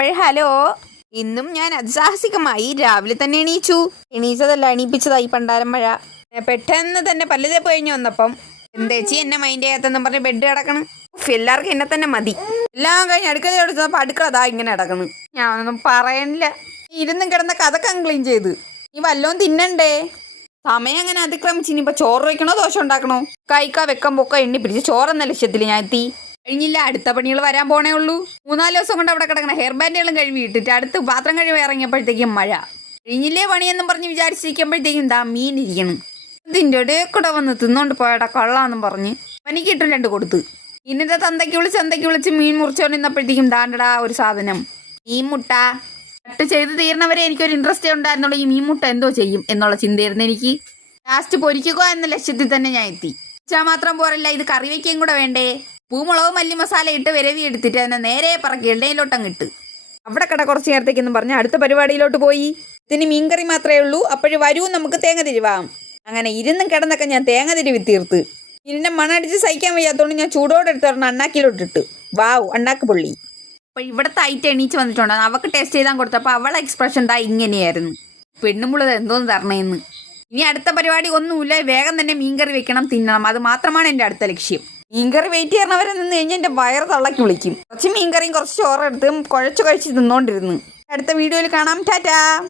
അപ്പോഴേ ഹലോ. ഇന്നും ഞാൻ അതിസാഹസികമായി രാവിലെ തന്നെ എണീച്ചതല്ല എണീപ്പിച്ചതായി പണ്ടാരം മഴ. പെട്ടെന്ന് തന്നെ പല്ലുതേപ്പ് കഴിഞ്ഞ് വന്നപ്പം എന്തേച്ചി എന്നെ മൈൻഡ് ചെയ്യാത്തെന്നും പറഞ്ഞ് ബെഡ് കിടക്കണം. എല്ലാവർക്കും എന്നെ തന്നെ മതി. എല്ലാം കഴിഞ്ഞ് അടുക്കള എടുത്തപ്പോൾ അടുക്കള അതാ ഇങ്ങനെ കിടക്കണം. ഞാനൊന്നും പറയണില്ല. ഇരുന്നും കിടന്ന കഥക്കം ക്ലീൻ ചെയ്ത് ഈ വല്ലോം തിന്നണ്ടേ. സമയം അങ്ങനെ അതിക്രമിച്ച് ഇനിയിപ്പോൾ ചോറ് വയ്ക്കണോ ദോശ ഉണ്ടാക്കണോ കൈക്കാ വെക്കം പൊക്ക എണ്ണി പിടിച്ച് ചോറെന്ന ലക്ഷ്യത്തിൽ ഞാൻ എത്തി. കഴിഞ്ഞില്ല, അടുത്ത പണികൾ വരാൻ പോണേ ഉള്ളൂ. 4 ദിവസം കൊണ്ട് അവിടെ കിടക്കണം ഹെയർ ബാൻഡുകളും കഴുകി ഇട്ടിട്ട് അടുത്ത് പാത്രം കഴുകി ഇറങ്ങിയപ്പോഴത്തേക്കും മഴ. കഴിഞ്ഞില്ലേ പണിയെന്നും പറഞ്ഞ് വിചാരിച്ചിരിക്കുമ്പോഴത്തേക്കും ദാ മീൻ ഇരിക്കണം. ഇതിൻ്റെ ഇടയിൽ കൂടെ വന്ന് തിന്നോണ്ട് പോയടാ കൊള്ളാന്നും പറഞ്ഞ് പനിക്കിട്ടും 2 കൊടുത്ത്. ഇതിൻ്റെ തന്തയ്ക്ക് വിളിച്ച് മീൻ മുറിച്ചോണ്ടിരുന്നപ്പോഴത്തേക്കും ദാണ്ടടാ ഒരു സാധനം മീൻ മുട്ട. കട്ട് ചെയ്ത് തീർന്നവരെ എനിക്കൊരു ഇൻട്രസ്റ്റ് ഉണ്ടായിരുന്നുള്ളൂ ഈ മീൻ മുട്ട എന്തോ ചെയ്യും എന്നുള്ള ചിന്തയായിരുന്നു എനിക്ക്. ലാസ്റ്റ് പൊരിക്കുക എന്ന ലക്ഷ്യത്തിൽ തന്നെ ഞാൻ എത്തി. മാത്രം പോരല്ല, ഇത് കറി വയ്ക്കുകയും കൂടെ വേണ്ടേ. പൂമുളക് മല്ലി മസാല ഇട്ട് വിരവി എടുത്തിട്ട് അതിനെ നേരെ പറക്കി എണ്ണയിലോട്ടങ്ങിട്ട് അവിടെ കുറച്ച് നേരത്തേക്കെന്നും പറഞ്ഞ് അടുത്ത പരിപാടിയിലോട്ട് പോയി. ഇതിന് മീൻകറി മാത്രമേ ഉള്ളൂ, അപ്പോഴും വരൂ നമുക്ക് തേങ്ങ തിരുവാം. അങ്ങനെ ഇരുന്നും കിടന്നൊക്കെ ഞാൻ തേങ്ങ തിരുവി തീർത്ത്. ഇതിൻ്റെ മണടിച്ച് സഹിക്കാൻ വയ്യാത്തതുകൊണ്ട് ഞാൻ ചൂടോടെ എടുത്തോണ്ട് അണ്ണാക്കിലോട്ടിട്ട് വാവ് അണ്ണാക്ക് പൊള്ളി. അപ്പോൾ ഇവിടുത്തെ ഐറ്റം എണീച്ച് വന്നിട്ടുണ്ട്. അവൾക്ക് ടേസ്റ്റ് ചെയ്താൽ കൊടുത്തപ്പോൾ അവളെ എക്സ്പ്രഷൻ ദാ ഇങ്ങനെയായിരുന്നു. പെണ്ണുമ്പുള്ളത് എന്തോന്ന് തരണേന്ന്. ഇനി അടുത്ത പരിപാടി ഒന്നുമില്ല, വേഗം തന്നെ മീൻകറി വെക്കണം, തിന്നണം. അത് മാത്രമാണ് എൻ്റെ അടുത്ത ലക്ഷ്യം. മീൻകറി വെയിറ്റ് ചെയ്യണവരെ നിന്ന് കഴിഞ്ഞാൽ എൻ്റെ വയറ് തള്ളക്കി വിളിക്കും. കുറച്ച് മീൻകറിയും കുറച്ച് ചോറെടുത്തും കുഴച്ച് കഴിച്ച് തിന്നോണ്ടിരുന്നു. അടുത്ത വീഡിയോയിൽ കാണാം. ടാറ്റാ.